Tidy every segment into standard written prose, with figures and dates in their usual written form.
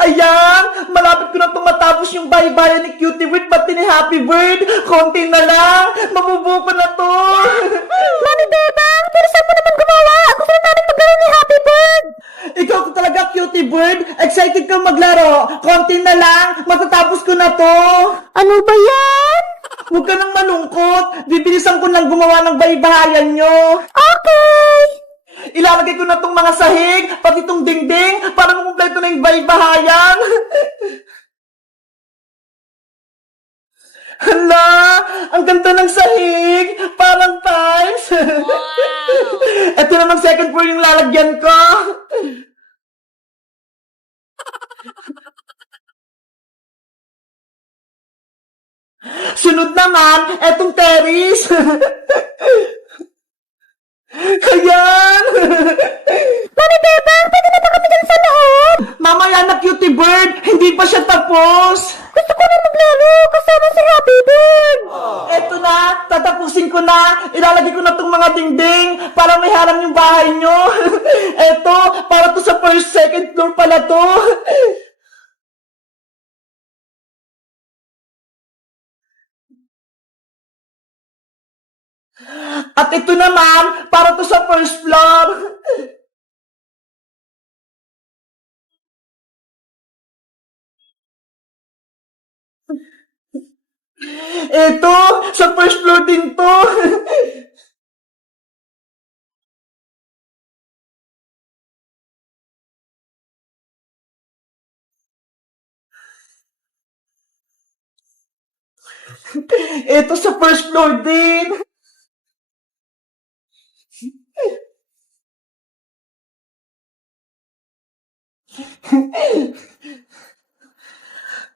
Ayan! Malapit ko na itong matapos yung baybayan ni Cutie Bird pati ni Happy Bird. Konti na lang. Mabubuko na to. Mami Bebang, bilisan mo naman gumawa. Gusto na namin maglaro ni Happy Bird. Ikaw talaga, Cutie Bird. Excited kang maglaro. Konti na lang. Matatapos ko na to. Ano ba yan? Huwag ka nang malungkot. Bibilisan ko lang gumawa ng baybayan nyo. Okay. Ilalagay ko na tong mga sahig, pati tong dingding, para makumpleto na yung baybahayan. Hala, ang ganda ng sahig, parang tiles. Wow! Ito naman second floor yung lalagyan ko. Sunod naman, etong terrace. Ayan! Mami Bebang, pwede na ba kami dyan sa loob? Mamaya na, Cutie Bird, hindi pa siya tapos. Gusto ko na maglaro kasama si Happy Bird. Eto na, tatapusin ko na. Ilalagay ko na tong mga dingding para may harang yung bahay nyo. Eto, para to sa first, second floor pala to. At ito naman, para to sa first floor. Ito, sa first floor din to. Ito sa first floor din.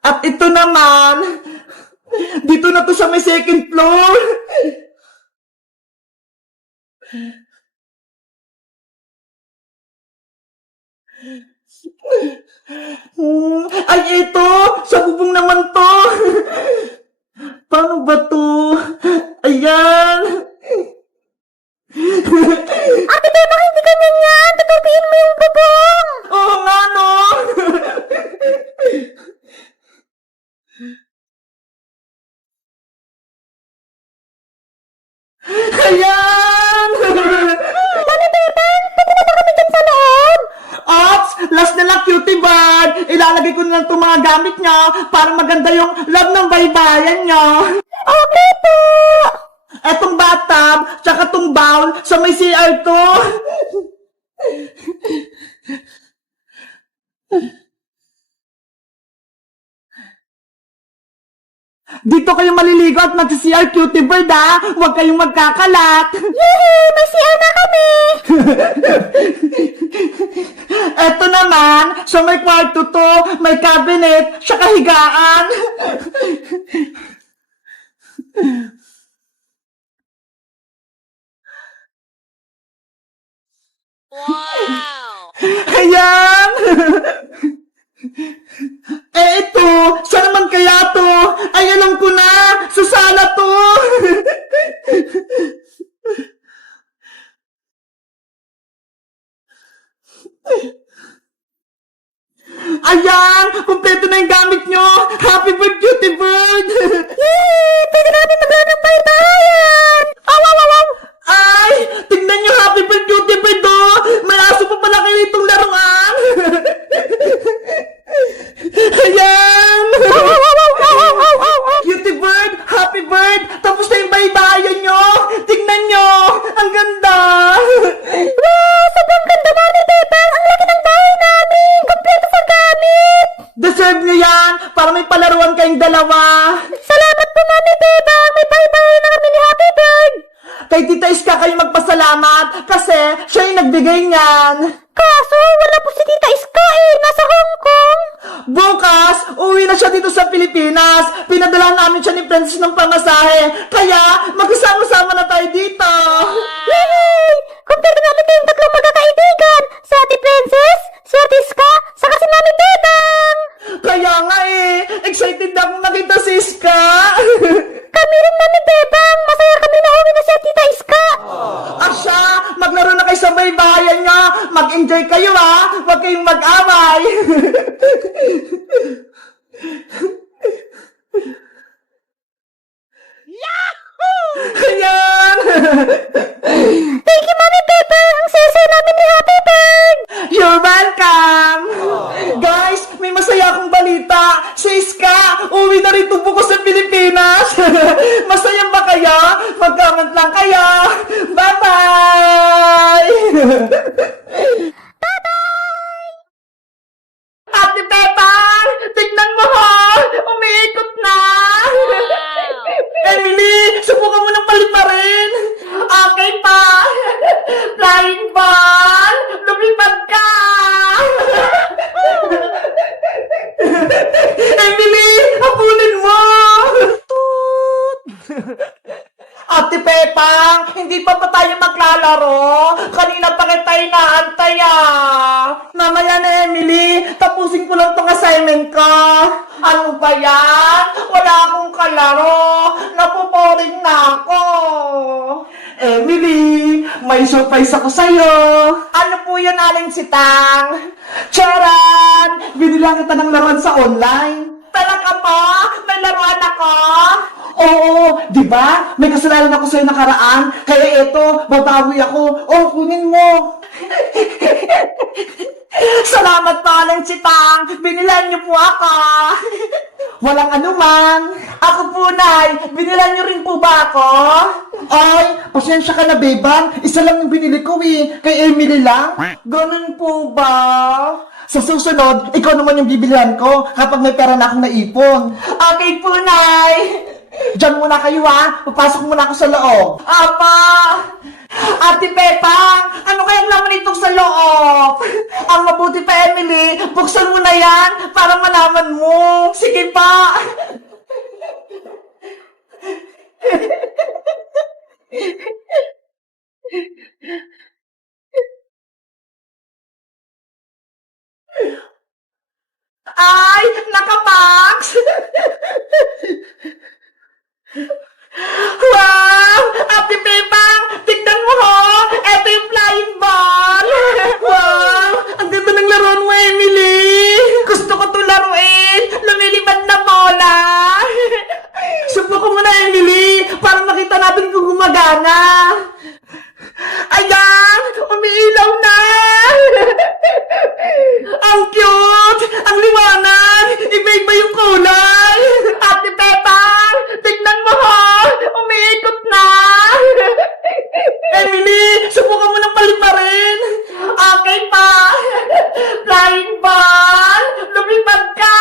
At ito naman, dito na to sa may second floor. Ay, ito! Sa bubong naman to! Paano ba to? Ayan! Ate Bebang, hindi ganyan yan. Tutupiin mo yung bubong. Oo nga, no? Ayan! Mami Bebang, pwede na ba kami dyan sa loob? Ops! Last na lang, Cutie Bird! Ilalagay ko na lang itong mga gamit niya para maganda yung love ng baybayan niya. Okay po. Etong bathtub, tsaka tong bowl sa may CR to. Dito kayo maliligo at mag-CR, Cutie Bird, ha? Huwag kayong magkakalat. Yay! May CR na kami. Eto naman, sa may kwarto to, may cabinet, tsaka higaan. Wow! Ayan! Ito, saan naman kaya to? Ay, alam ko na! Sa sala to! Ayan! Kumpleto na yung gamit nyo! Happy birthday, Cutie Bird! Yay! Pwede namin maglaro ng baybayan. Aw, aw, aw, aw. Ay! Tignan nyo, Happy birthday, Cutie Bird, oh! May aso pa pala kayo itong laruan! Ayan! Aw, aw, aw, aw, aw, aw, aw, aw. Cutie Bird, Happy Bird, tapos na yung baybayan nyo! Tignan nyo! Ang ganda! Wow! Sobrang ganda, Mami Bebang. Ang laki ng bahay namin. Kompleto sa gamit. Deserve nyo yan para may palaruan kayong dalawa! Salamat po, Mami Bebang. May baybayan na kami ni Happy Bird. Kay Tita Iska kayo magpasalamat kasi siya yung nagbigay niyan! Kaso, wala po si Tita Iska eh. Nasa Hong Kong. Bukas, uwi na siya dito sa Pilipinas. Pinadala namin siya ni Princess ng pamasahe. Kaya, magkasama-sama na tayo dito. Yay! Kompleto namin kayong tatlong magkakaibigan. Si Ate Princess, si Ate Iska, saka si Mami Bebang. Kaya nga eh, excited na akong nakita si Iska. Kami rin, Mami Bebang. Masaya kami na uwi na si Tita Iska. Asya, maglaro na kayo sa baybayan niya. Mag-enjoy kayo ha. Huwag kayong mag Bye-bye! Ayan! Thank you, Mami Pepper! Ang saya namin ni Happy Bird! You're welcome! Guys, may masaya akong balita. Si Iska, uwi na rin tubo ko sa Pilipinas. Masaya ba kayo? Mag-comment lang kayo. Bye-bye! Ate Pepang, tignan mo ho! Umiikot na! Emily, subukan mo ng paliparin! Okay pa! Flying ball! Lumipad ka! Emily, habulin mo! Ate Pepang, hindi pa ba tayo maglalaro? Kanina pa kita inaantay Mamaya na, Emily. Tapusin ko lang tong assignment ko. Ano ba yan? Wala akong kalaro. Napuporing na ako. Emily, may surprise ako sa'yo. Ano po yun, Aling Sitang? Charan! Binilang kita ng laruan sa online. Talaga po? May laruan ako? Oo, di ba? May kasalanan ako sa'yo nakaraan. Kaya eto, babawi ako. Oh, kunin mo. Salamat po, Aling Sitang. Binilan niyo po ako. Walang anuman. Ako po, Nay. Binilan niyo rin po ba ako? Ay, pasensya ka na, Bebang. Isa lang yung binili ko Kay Emily lang. Ganun po ba? Sa susunod, ikaw naman yung bibilihan ko kapag may pera na akong naipon. Okay po, Nay. Diyan muna kayo Papasok muna ako sa loob. Apa! Ate Pepang, ano kayang laman itong sa loob? Ang mabuti pa, Emily, buksan mo na yan para malaman mo. Sige pa. Ay, nakabox! Wow! Ate Pepang, tignan mo ho! Ito yung flying ball! Wow! Ang ganda ng laruan mo, Emily! Gusto ko ito laruin! Lumilipad na bola! Subukan mo na, Emily! Para makita natin kung gumagana! Ayan! Umiilaw na! Ang cute! Ang liwanag! Iba-iba yung kulay! Ate Pepang! Tignan mo ho! Umiikot na! Emily! Subukan mo ng paliparin! Okay pa! Flying ball! Lumipad ka!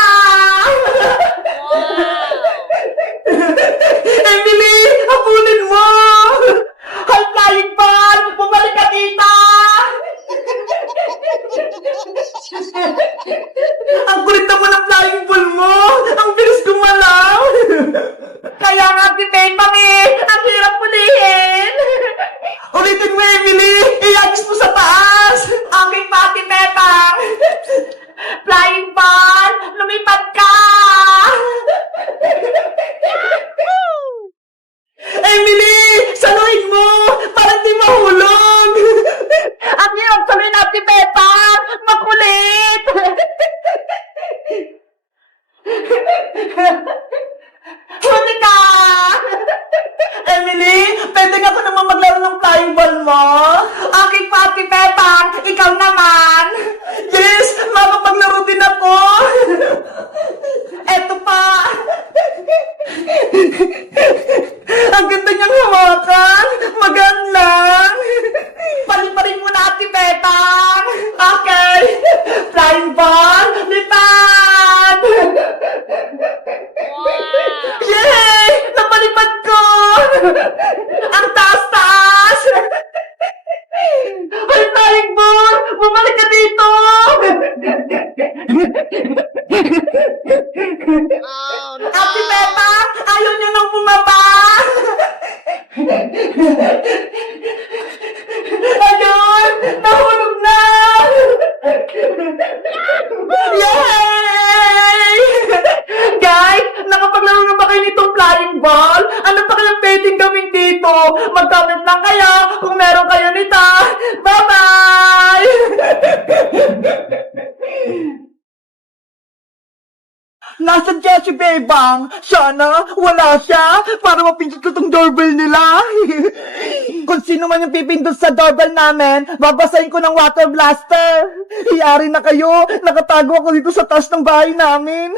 Emily! Habulin mo! Hi, flying ball! Bumalik ka dito! Ang kulit naman ng flying ball mo! Ang bilis gumalaw! Kaya nga, Ate Pepang ang hirap pulihin! Ulitin mo, Emily! Iagis mo sa taas! Okay pa, Ate Pepang! Flying ball! Lumipad ka! Emily! Saluhin mo! Parang di mahulog! Ang hirap saluhin, Ate Pepang! Makulit! Huli ka! Emily, pwede nga ako naman maglaro ng flying ball mo? Okay pa, Ate Pepang! Ikaw naman! Yes! Makapaglaro din ako! Eto pa! Ang ganda niyang hawakan! Magaan lang! Paliparin mo na, Ate Pepang! Okay! Flying ball! Lipad! Wow! Yay! Napalipad ko! Ang taas-taas! Ay, flying ball! Bumalik ka dito! Oh no! Ate Pepang! Ayaw niya nang bumaba! Ayun! Nahulog na! Yay! Guys, nakapaglaro na ba kayo nitong flying ball? Ano pa kayang pwedeng gawin dito? Mag-comment lang kayo kung meron kayo nito. Bye-bye! Nasaan siya si Bebang? Sana wala siya para mapindot ko tong doorbell nila. Kung sino man yung pipindot sa doorbell namin, babasahin ko ng water blaster. Iyari na kayo, nakatago ako dito sa taas ng bahay namin.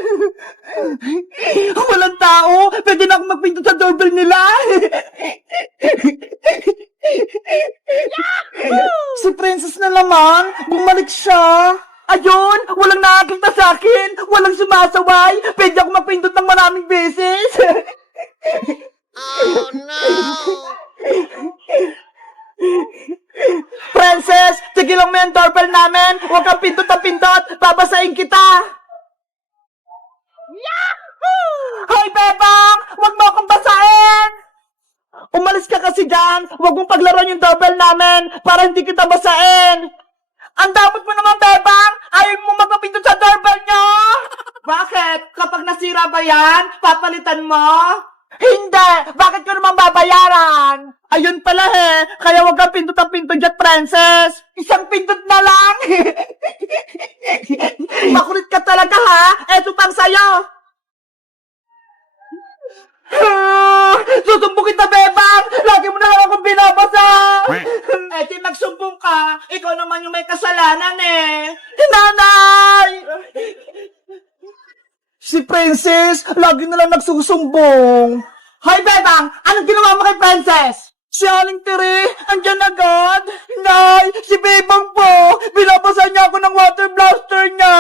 Walang tao, pwede na ako magpindot sa doorbell nila. Si Princess na naman, bumalik siya. Ayun, walang nakakita sa akin, walang sumasaway, pwede ako mapindot ng maraming beses. Oh no! Princess, tigilan mo yung doorbell namin, huwag kang pindot na pindot, babasahin kita. Hoy, Bebang! Huwag mo akong basahin! Umalis ka kasi dyan! Huwag mong paglaruan yung doorbell namin para hindi kita basahin! Ang damot mo naman, Bebang! Ayaw mo magpapindot sa doorbell nyo! Bakit? Kapag nasira ba yan, papalitan mo? Hindi! Bakit ko naman babayaran? Ayun pala kaya huwag kang pindot ang pindot dyan, Princess! Isang pindot na lang! Makulit ka talaga, ha? Eto pang sayo! Susumbong kita, Bebang! Lagi mo na lang akong binabasa! Di magsumbong ka. Ikaw naman yung may kasalanan Nanay! Si Princess, lagi na lang nagsusumbong. Hoy, Bebang! Anong ginawa mo kay Princess? Si Aling Tere, andyan agad. Nay, si Bebang po. Binabasa niya ako ng water blaster niya.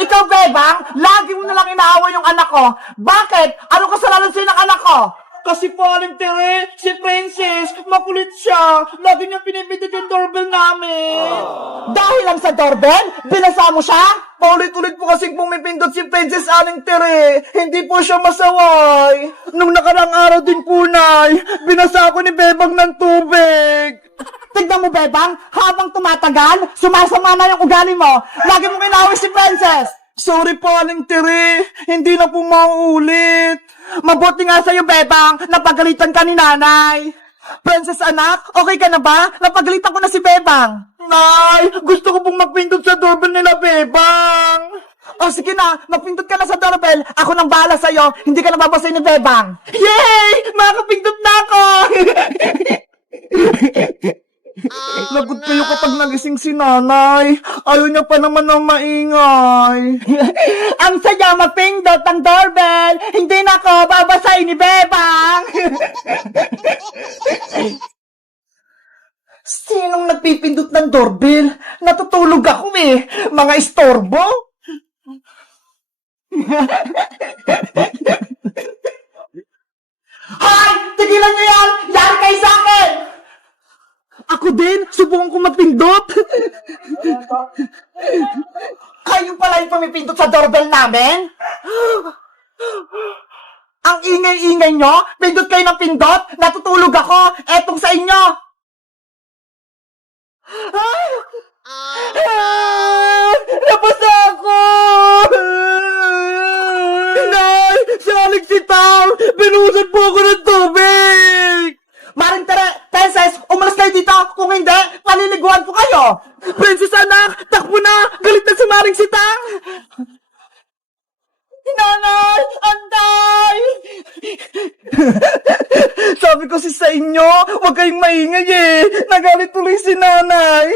Ikaw, Bebang, lagi mo na lang inaawa yung anak ko. Bakit? Ano kasalanan sa'yo ng anak ko? Kasi po, Aling Tere, si Princess, makulit siya. Lagi niya pinipindot yung doorbell namin. Dahil lang sa doorbell? Binasa mo siya? Paulit-ulit po kasing pumipindot si Princess Aling Tere. Hindi po siya masaway. Nung nakarang araw din po, Nay, binasa ako ni Bebang ng tubig. Tignan mo, Bebang, habang tumatagal, sumasama na yung ugali mo. Lagi mo kinawin si Princess. Sorry po, Aling Tere. Hindi na po mauulit. Mabuti nga sa'yo, Bebang, napagalitan ka ni Nanay. Princess anak, okay ka na ba? Napagalitan ko na si Bebang. Nay, gusto ko pong magpindot sa doorbell nila, Bebang. O sige na, magpindot ka na sa doorbell. Ako nang bahala sa'yo, hindi ka nababasahin ni Bebang. Yay! Makakapindot na ako! Lagot kayo kapag nagising si Nanay. Ayaw niya pa naman ng maingay. Ang saya mapindot ang doorbell. Hindi na ako babasahin ni Bebang. Sinong nagpipindot ng doorbell? Natutulog ako Mga istorbo. Hoy! Tigilan niyo yan! Yari kayo sa akin! Ako din! Subukan ko magpindot! Kayo pala yung pumipindot sa doorbell namin? Ang ingay-ingay nyo? Pindot kayo ng pindot? Natutulog ako! Etong sa inyo! Napasa ako! Nay! Si Alex si Tao! Binusan po ako ng tubig! Maring Princess, umalas kayo dito! Kung hindi, paliliguan ko kayo! Princess anak, takbo na! Galit na si Maring Sitang! Nanay! Antay! Sabi ko sa inyo, huwag kayong maingay Nagalit tuloy si Nanay!